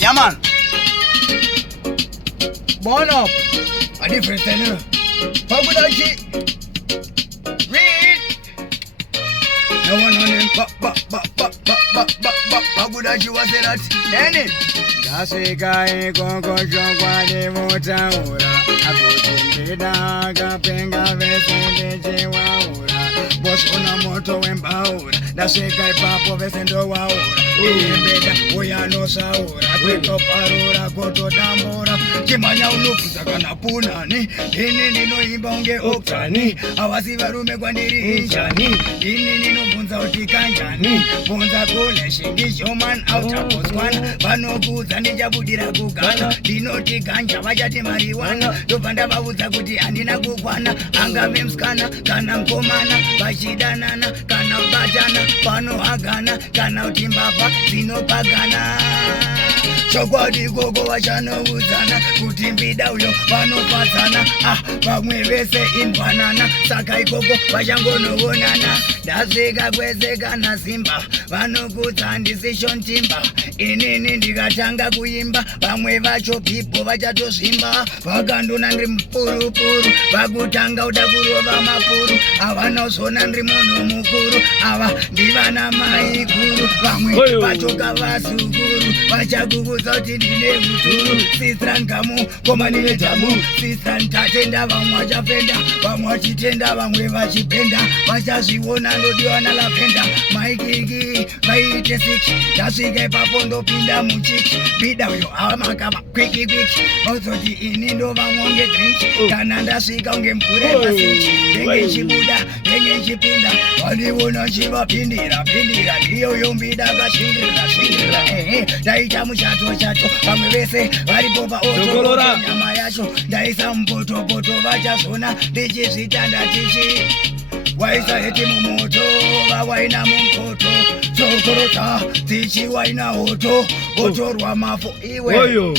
Yeah, man. Born up. A different thing, you know. How would I see? Read. No one on him. How would I see what that? Any? Gasika Gongo Jongwani Mutaura. Abutinda Gapenga Vesende Waura. Boss on a moto and Baura. Dasika Papo Vesendo Waura. Mbida uyano saura kwito parura koto dambura kimanya unufuza kana punani ini ninoimba unge oktani awasi varume kwandiri injani ini ninobvunza kuti kanjani bvunza kule shingisho man autaposwana vanobvudza ndichabudira kugana ndinoti ganja vachati mariwana ndobva ndavaudza kuti handina kukwana angave musikana kana mukomana vachidanana kana kubatana panohagana kana kuti mbavha dzinopagana chokwadi gogo vachanoudzana kuti Mbida uyo vanopadzana vamwe vese imbanana saka ikoko vachangonoonana ndasvika kwese kana simba vanokudza handisi shontimba inini ndikatanga kuimba vamwe vacho pipo vachatozvimba vakandona ndiri mupurupuru vakutanga uda kurova mapuru avanozona ndiri munhu mukuru ava ndivana mai guru vamwe vachoka vasukuru vachakukudza kuti ndine uturu sistran gamu koma ndine jamu sistran tatenda vamwe vachapenda vamwe vachitenda vamwe vachipenda vachazviona ndodiwana lapenda maikiki vaite siki ndasvika ipapo ndopinda muchiki Mbida uyo amakama kwiki kwiki vozoti ini ndovamwonge drinki kana ndasvika unge mvure masiki ndenge chibuda ndenge chipinda vandiona chivapindira ndiyoyo Mbida akashingirira ndaita muchato chato vamwe vese varipo paoto nyama yacho ndaisa mupoto vachazona ndichizvitanda tichi waisa heti mumoto vawaina mumpoto chokorota tichi waina hoto otorwa mafo iwe